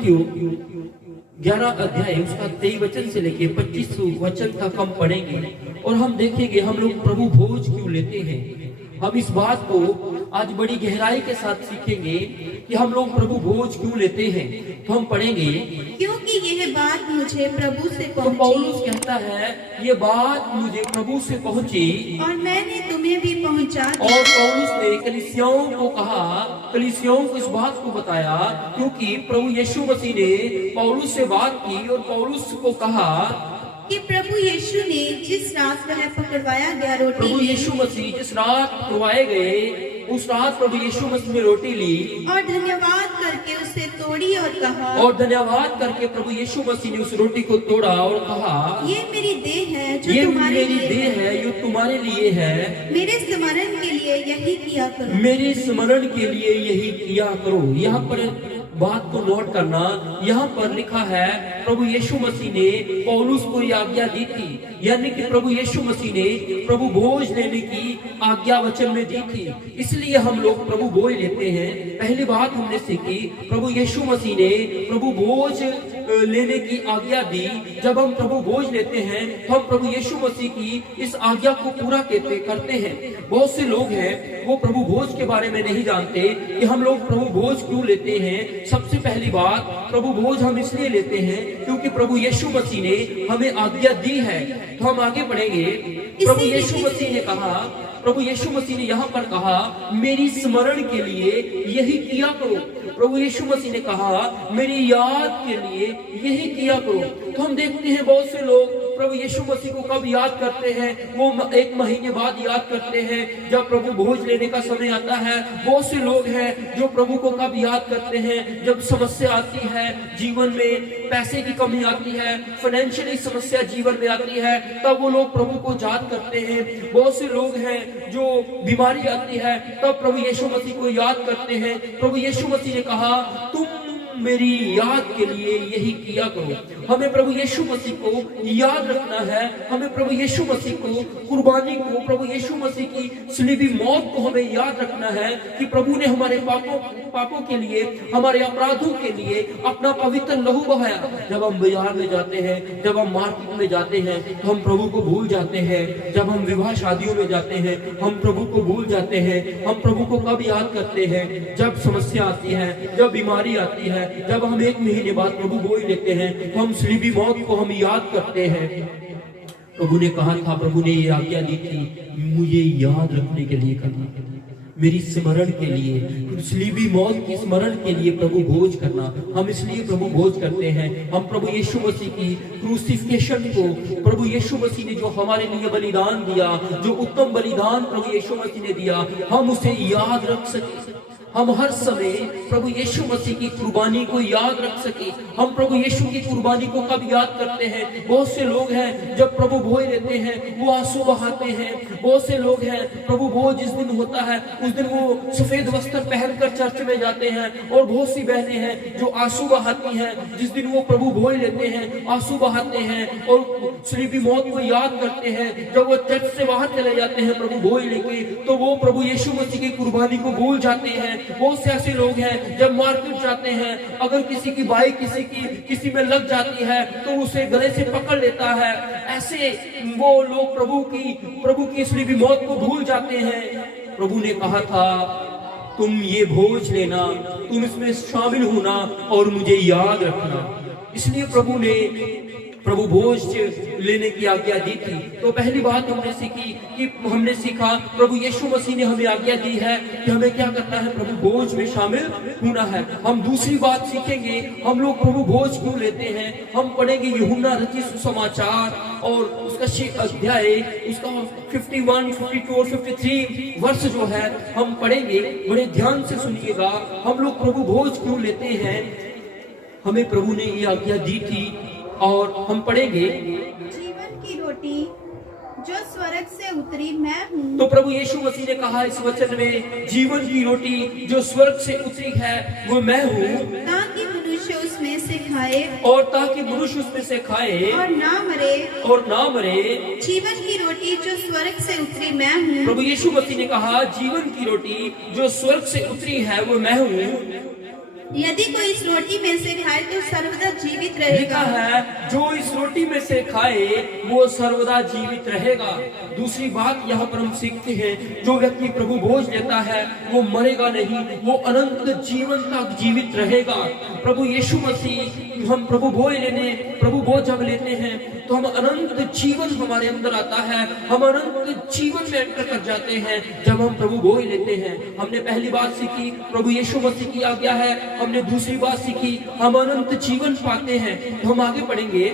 मत्ती 11 अध्याय उसका 23 वचन से लेके 25 वचन तक हम पढ़ेंगे और हम देखेंगे हम लोग प्रभु भोज क्यों लेते हैं। हम इस बात को आज बड़ी गहराई के साथ सीखेंगे कि हम लोग प्रभु भोज क्यों लेते हैं। तो हम पढ़ेंगे, क्योंकि यह बात मुझे प्रभु से तो पहुंची पौलुस कहता है ये बात मुझे प्रभु से पहुंची और मैंने तुम्हें भी पहुंचा दी। और पौलुस ने कलीसियाओं को कहा, कलीसियाओं को इस बात को बताया क्योंकि प्रभु यीशु मसीह ने पौलुस से बात की और पौलुस को कहा कि प्रभु यीशु ने जिस रात वह पकड़वाया गया रोटी प्रभु ली यीशु मसीह जिस रात पकड़वाए गए उस रात प्रभु यीशु मसीह ने रोटी ली और धन्यवाद करके उसे तोड़ी और कहा, और धन्यवाद करके प्रभु यीशु मसीह ने उस रोटी को तोड़ा और कहा, ये मेरी देह है जो ये तुम्हारे मेरी लिए देह है जो तुम्हारे लिए है, मेरे स्मरण के लिए यही किया करो। मेरे स्मरण के लिए यही किया करो। यहाँ पर बात को नोट करना, यहाँ पर लिखा है प्रभु यीशु मसीह ने पौलुस को ये आज्ञा दी थी, यानी कि प्रभु यीशु मसीह ने प्रभु भोज लेने की आज्ञा वचन में दी थी, इसलिए हम लोग प्रभु भोज लेते हैं। पहली बात हमने सीखी, प्रभु यीशु मसीह ने प्रभु भोज लेने की आज्ञा दी। जब हम प्रभु भोज लेते हैं तो हम प्रभु यीशु मसीह की इस आज्ञा को पूरा करते हैं। बहुत से लोग हैं वो प्रभु भोज के बारे में नहीं जानते कि हम लोग प्रभु भोज क्यों लेते हैं। सबसे पहली बात, प्रभु भोज हम इसलिए लेते हैं क्योंकि प्रभु यीशु मसीह ने हमें आज्ञा दी है। तो हम आगे बढ़ेंगे। प्रभु यीशु मसीह ने कहा, प्रभु यीशु मसीह ने यहाँ पर कहा मेरी स्मरण के लिए यही किया करो। प्रभु यीशु मसीह ने कहा मेरी याद के लिए यही किया करो। तो हम देखते हैं बहुत से लोग प्रभु यीशु मसीह को कब याद करते हैं, वो 1 महीने बाद याद करते हैं जब प्रभु भोज लेने का समय आता है। बहुत से लोग हैं जो प्रभु को कब याद करते हैं, जब समस्या आती है जीवन में, पैसे की कमी आती है, फाइनेंशियली समस्या जीवन में आती है, तब वो लोग प्रभु को याद करते हैं। बहुत से लोग हैं जो बीमारी आती है तब प्रभु यीशु मसीह को याद करते हैं। प्रभु यीशु मसीह ने कहा तुम मेरी याद के लिए यही किया करो। हमें प्रभु यीशु मसीह को याद रखना है, हमें प्रभु यीशु मसीह को कुर्बानी को, प्रभु यीशु मसीह की सलीबी मौत को हमें याद रखना है कि प्रभु ने हमारे पापों के लिए, हमारे अपराधों के लिए अपना पवित्र लहू बहाया। जब हम बाजार में जाते हैं, जब हम मार्केट में जाते हैं तो हम प्रभु को भूल जाते हैं। जब हम विवाह शादियों में जाते हैं हम प्रभु को भूल जाते हैं। हम प्रभु को कब याद करते हैं, जब समस्या आती है, जब बीमारी आती है, जब हम 1 महीने बाद प्रभु भोज लेते हैं तो हम सलीबी मौत को हम याद करते हैं। प्रभु ने कहा था, प्रभु ने ये आज्ञा दी थी मुझे याद रखने के लिए करना, मेरी स्मरण के लिए, सलीबी मौत की स्मरण के लिए प्रभु भोज करना। हम इसलिए प्रभु भोज करते हैं। हम प्रभु यीशु मसीह की क्रूसिफिकेशन को, प्रभु यीशु मसीह ने जो हमारे लिए बलिदान दिया, जो उत्तम बलिदान प्रभु यीशु मसीह ने दिया, हम उसे याद रख सके। हम हर समय प्रभु यीशु मसीह की कुर्बानी को याद रख सके। हम प्रभु यीशु की कुर्बानी को कब याद करते हैं? बहुत से लोग हैं जब प्रभु भोज लेते हैं वो आंसू बहाते हैं। बहुत से लोग हैं प्रभु भोज जिस दिन होता है उस दिन वो सफेद वस्त्र पहनकर चर्च में जाते हैं। और बहुत सी बहनें हैं जो आंसू बहाती हैं जिस दिन वो प्रभु भोज लेते हैं, आंसू बहाते हैं और सलीबी मौत को याद करते हैं। जब वो चर्च से बाहर चले जाते हैं प्रभु भोज लेके तो वो प्रभु यीशु मसीह की कुर्बानी को भूल जाते हैं। बहुत से ऐसे लोग हैं जब मार्केट जाते हैं, अगर किसी की बाइक किसी में लग जाती है तो उसे गले से पकड़ लेता है। ऐसे वो लोग प्रभु की सलीबी मौत को भूल जाते हैं। प्रभु ने कहा था तुम ये भोज लेना, तुम इसमें शामिल होना और मुझे याद रखना। इसलिए प्रभु भोज लेने की आज्ञा दी थी। तो पहली बात हमने सीखा प्रभु यीशु मसीह ने हमें आज्ञा दी है कि हमें क्या करना है, प्रभु भोज में शामिल होना है। हम दूसरी बात सीखेंगे हम लोग प्रभु भोज क्यों लेते हैं। हम पढ़ेंगे यूहन्ना रचित सुसमाचार और उसका 6 अध्याय उसका 51, 52 और 53 वर्ष जो है हम पढ़ेंगे। बड़े ध्यान से सुनिएगा। हम लोग प्रभु भोज क्यों लेते हैं, हमें प्रभु ने ये आज्ञा दी थी और हम पढ़ेंगे जीवन की रोटी जो स्वर्ग से उतरी मैं हूँ। तो प्रभु यीशु मसीह ने कहा इस वचन में जीवन की रोटी जो स्वर्ग से उतरी है वो मैं हूँ, ताकि मनुष्य उसमें से खाए और ताकि मनुष्य उसमें से खाए और ना मरे। जीवन की रोटी जो स्वर्ग से उतरी मैं हूँ। प्रभु यीशु मसीह ने कहा जीवन की रोटी जो स्वर्ग से उतरी है वो मैं हूँ। यदि कोई इस रोटी में से खाए तो सर्वदा जीवित लिखा रहेगा। है जो इस रोटी में से खाए वो सर्वदा जीवित रहेगा। दूसरी बात यहाँ पर हम सीखते हैं, जो व्यक्ति प्रभु भोज लेता है वो मरेगा नहीं, वो अनंत जीवन तक जीवित रहेगा। प्रभु यीशु मसीह, हम प्रभु भोज जब लेते हैं तो हम अनंत जीवन हमारे अंदर आता है, हम अनंत जीवन में एंटर कर जाते हैं जब हम प्रभु भोज लेते हैं। हमने पहली बात सीखी प्रभु यीशु मसीह की आज्ञा है, हमने दूसरी बात सीखी हम अनंत जीवन पाते हैं। तो हम आगे पढ़ेंगे,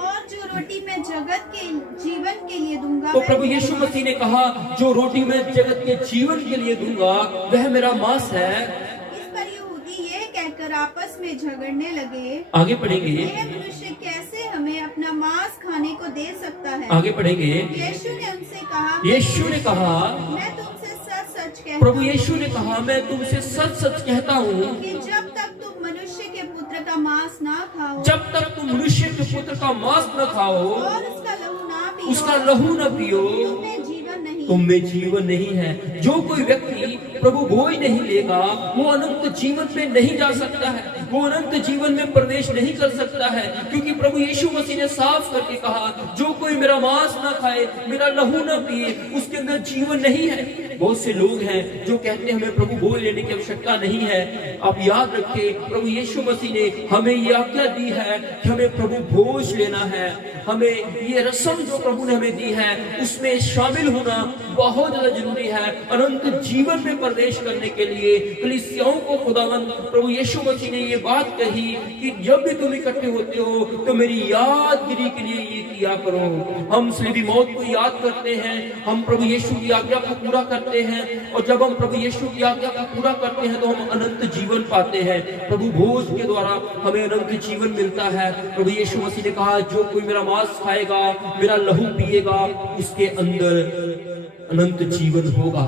और जो रोटी मैं जगत के जीवन के लिए दूंगा, तो प्रभु यीशु मसीह ने कहा जो रोटी मैं जगत के जीवन के लिए दूंगा वह मेरा मांस है। इस पर यहूदी ये कहकर आपस में झगड़ने लगे, आगे पढ़ेंगे, यह मनुष्य कैसे हमें अपना मांस खाने को दे सकता है। आगे पढ़ेंगे। यीशु ने उनसे कहा, यीशु ने कहा, मैं तुमसे सच सच कहता प्रभु हूँ यीशु ने कहा मैं तुमसे सच सच कहता हूँ कि जब तक तुम मनुष्य के पुत्र का मांस ना खाओ जब तक तुम मनुष्य के पुत्र का मांस न खाओ, और उसका लहू ना पियो, उसका लहू न पियो, तुम्हें जीवन नहीं। तुम में जीवन नहीं है। जो कोई व्यक्ति प्रभु भोज नहीं लेगा वो अनंत जीवन में नहीं जा सकता है, वो अनंत जीवन में प्रवेश नहीं कर सकता है, क्योंकि प्रभु यीशु मसीह ने साफ करके कहा जो कोई मेरा मांस ना खाए, मेरा लहू ना पिए, उसके अंदर जीवन नहीं है। बहुत से लोग हैं जो कहते हैं हमें प्रभु भोज लेने की आवश्यकता नहीं है। आप याद रखें प्रभु यीशु मसीह ने हमें ये आज्ञा दी है कि हमें प्रभु भोज लेना है, हमें ये रस्म जो प्रभु ने हमें दी है उसमें शामिल होना बहुत ज्यादा जरूरी है। अनंत जीवन में प्रवेश करने के लिए कलीसियाओं को खुदावंद प्रभु यीशु मसीह ने ये बात कही कि जब भी तुम इकट्ठे होते हो तो मेरी यादगिरी के लिए ये किया करो। हम सलीबी मौत को याद करते हैं, हम प्रभु यीशु की आज्ञा को पूरा करते हैं, और जब हम प्रभु यीशु की आज्ञा को पूरा करते हैं तो हम अनंत जीवन पाते हैं। प्रभु भोज के द्वारा हमें अनंत जीवन मिलता है। प्रभु यीशु मसीह ने कहा जो कोई मेरा मांस खाएगा, मेरा लहू पिएगा, उसके अंदर अनंत जीवन होगा।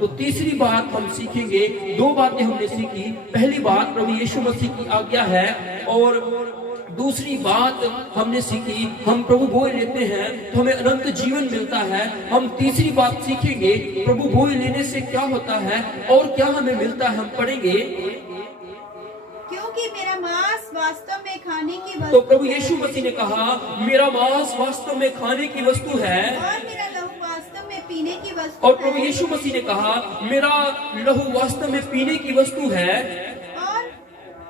तो तीसरी बात हम सीखेंगे, दो बातें हमने सीखी। पहली बात प्रभु यीशु मसीह की आज्ञा है, और दूसरी बात हमने सीखी हम प्रभु भोज लेते हैं तो हमें अनंत जीवन मिलता है। हम तीसरी बात सीखेंगे प्रभु भोज लेने से क्या होता है और क्या हमें मिलता है। हम पढ़ेंगे, क्योंकि मेरा मांस वास्तव में खाने की तो वस्तु प्रभु यीशु मसीह ने कहा मेरा मांस वास्तव में खाने की वस्तु है, और मेरा लहू वास्तव में पीने की वस्तु और प्रभु है। यीशु मसीह ने कहा मेरा लहू वास्तव में पीने की वस्तु है। और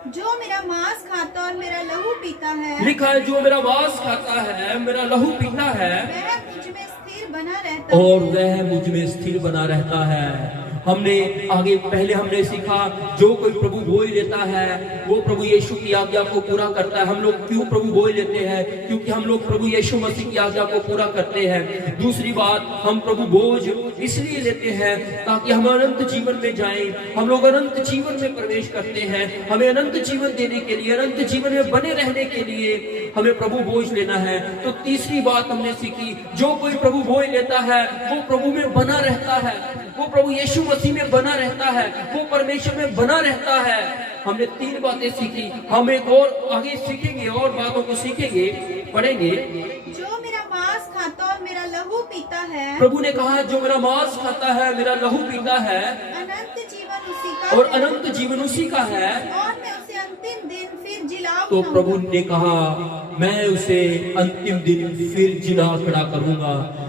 जो मेरा मांस खाता और मेरा लहू पीता है, लिखा है जो मेरा मांस खाता है, मेरा लहू पीता है, वह मुझ में स्थिर बना रहता है, और वह मुझ में स्थिर बना रहता है। हमने आगे पहले हमने सीखा जो कोई प्रभु भोज लेता है वो प्रभु यीशु की आज्ञा को पूरा करता है। हम लोग क्यों प्रभु भोज लेते हैं? क्योंकि हम लोग प्रभु यीशु मसीह की आज्ञा को पूरा करते हैं। दूसरी बात, हम प्रभु भोज इसलिए लेते हैं ताकि हम अनंत जीवन में जाएं। हम लोग अनंत जीवन में प्रवेश करते हैं। हमें अनंत जीवन देने के लिए, अनंत जीवन में बने रहने के लिए हमें प्रभु भोज लेना है। तो तीसरी बात हमने सीखी, जो कोई प्रभु भोज लेता है वो प्रभु में बना रहता है, वो प्रभु यीशु मसीह में बना रहता है, वो परमेश्वर में बना रहता है। हमने तीन बातें सीखी, हम एक और आगे सीखेंगे और बातों को सीखेंगे, पढ़ेंगे। जो मेरा मांस खाता और मेरा लहू पीता है, प्रभु ने कहा जो मेरा मांस खाता है, मेरा लहू पीता है, अनंत जीवन उसी का और है, अनंत जीवन उसी का है। और मैं उसे अंतिम दिन फिर जिला तो उठाऊंगा। प्रभु ने कहा मैं उसे अंतिम दिन फिर जिला खड़ा करूंगा।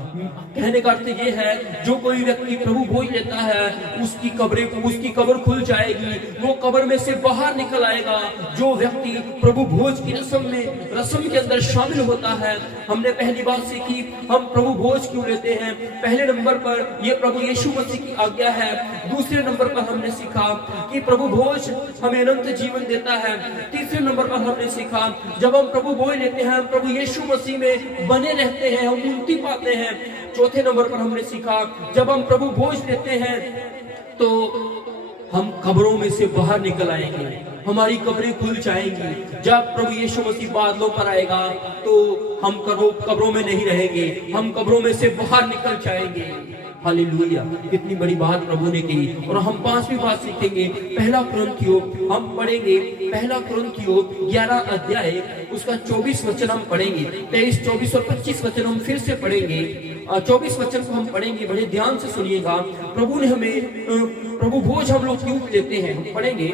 कहने का अर्थ ये है जो कोई व्यक्ति प्रभु भोज लेता है उसकी कब्र खुल जाएगी, वो कब्र में से बाहर निकल आएगा। जो व्यक्ति प्रभु भोज की रस्म के अंदर शामिल होता है। हमने पहली बात सीखी हम प्रभु भोज क्यों लेते हैं। पहले नंबर पर ये प्रभु यीशु मसीह की आज्ञा है। दूसरे नंबर पर हमने सीखा कि प्रभु भोज हमें अनंत जीवन देता है। तीसरे नंबर पर हमने सीखा जब हम प्रभु भोज लेते हैं हम प्रभु यीशु मसीह में बने रहते हैं, हम उन्नति पाते हैं। चौथे नंबर पर हमने सीखा जब हम प्रभु भोज लेते हैं तो हम कब्रों में से बाहर निकल आएंगे, हमारी कब्रें खुल जाएंगी। जब प्रभु यीशु मसीह बादलों पर आएगा तो हम कब्रों में नहीं रहेंगे, हम कब्रों में से बाहर निकल जाएंगे। हालेलुया, कितनी बड़ी बात प्रभु ने की। और हम पांचवी बात सीखेंगे पहला कुरिन्थियों, हम पढ़ेंगे पहला कुरिन्थियों 11 अध्याय उसका 24 वचन हम पढ़ेंगे। 23, 24 और 25 वचन हम फिर से पढ़ेंगे। 24 वचन को हम पढ़ेंगे, बड़े ध्यान से सुनिएगा। प्रभु ने हमें प्रभु भोज हम लोग क्यों लेते हैं, हम पढ़ेंगे।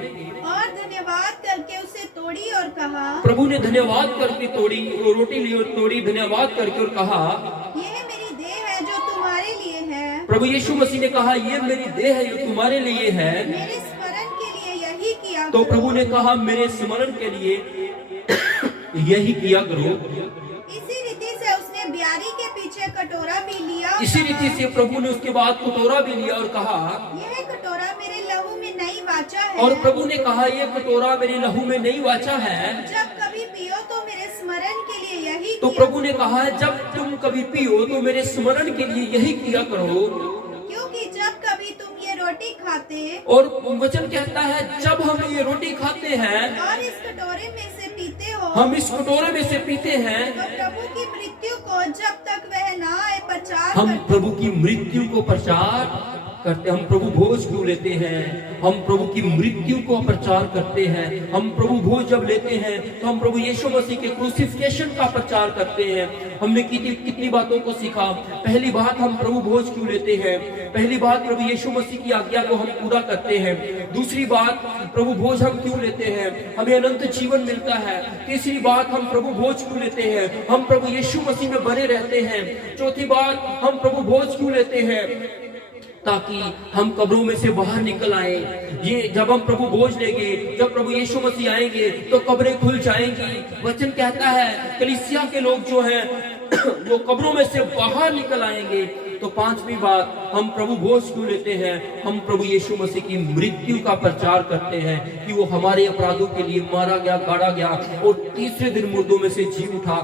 और तोड़ी और कहा, प्रभु ने धन्यवाद करके तोड़ी, वो रोटी ली और तोड़ी, धन्यवाद करके और कहा, यह मेरी देह है जो तुम्हारे लिए है। प्रभु यीशु मसीह ने कहा, ये मेरी देह है जो तुम्हारे लिए है। मेरे स्मरण के लिए यही किया तो करो। प्रभु ने कहा, मेरे स्मरण के लिए यही किया करो। इसी रीति से उसने ब्यारी के पीछे कटोरा भी लिया और इसी कहा, रीति से प्रभु ने उसके बाद कटोरा भी लिया और कहा, यह कटोरा मेरे लहू में नई वाचा है। और प्रभु ने कहा, ये कटोरा मेरे लहू में नई वाचा है। जब कभी पियो तो मेरे स्मरण के लिए यही तो किया प्रभु ने कहा है, जब तुम कभी पियो तो मेरे स्मरण के लिए यही किया करो। क्योंकि जब कभी तुम ये रोटी खाते और वचन कहता है, जब हम ये रोटी खाते हैं, और इस कटोरे में से पीते हो, हम इस कटोरे में से पीते हैं, तो प्रभु की मृत्यु को जब तक वह ना आए प्रचार हम करते प्रभु की मृत्यु को प्रचार करते। हम प्रभु भोज क्यों लेते हैं? हम प्रभु की मृत्यु को प्रचार करते हैं। हम प्रभु भोज जब लेते हैं तो हम प्रभु यीशु मसीह के क्रूसिफिकेशन का प्रचार करते हैं। हमने कितनी बातों को सीखा। पहली बात, हम प्रभु भोज क्यों लेते हैं? पहली बात, प्रभु यीशु मसीह की आज्ञा को हम पूरा करते हैं। दूसरी बात, प्रभु भोज हम क्यों लेते हैं? हमें अनंत जीवन मिलता है। तीसरी बात, हम प्रभु भोज क्यों लेते हैं? हम प्रभु यीशु मसीह में बने रहते हैं। चौथी बात, हम प्रभु भोज क्यों लेते हैं? ताकि हम कब्रों में से बाहर निकल आए। ये जब हम प्रभु भोज लेंगे, जब प्रभु यीशु मसीह आएंगे तो कब्रें खुल जाएंगी। वचन कहता है, कलीसिया के लोग जो हैं वो कब्रों में से बाहर निकल आएंगे। तो पांचवी बात, हम प्रभु भोज क्यों लेते हैं? हम प्रभु यीशु मसीह की मृत्यु का प्रचार करते हैं कि वो हमारे अपराधों के लिए मारा गया, गाड़ा गया और तीसरे दिन मुर्दों में से जी उठा।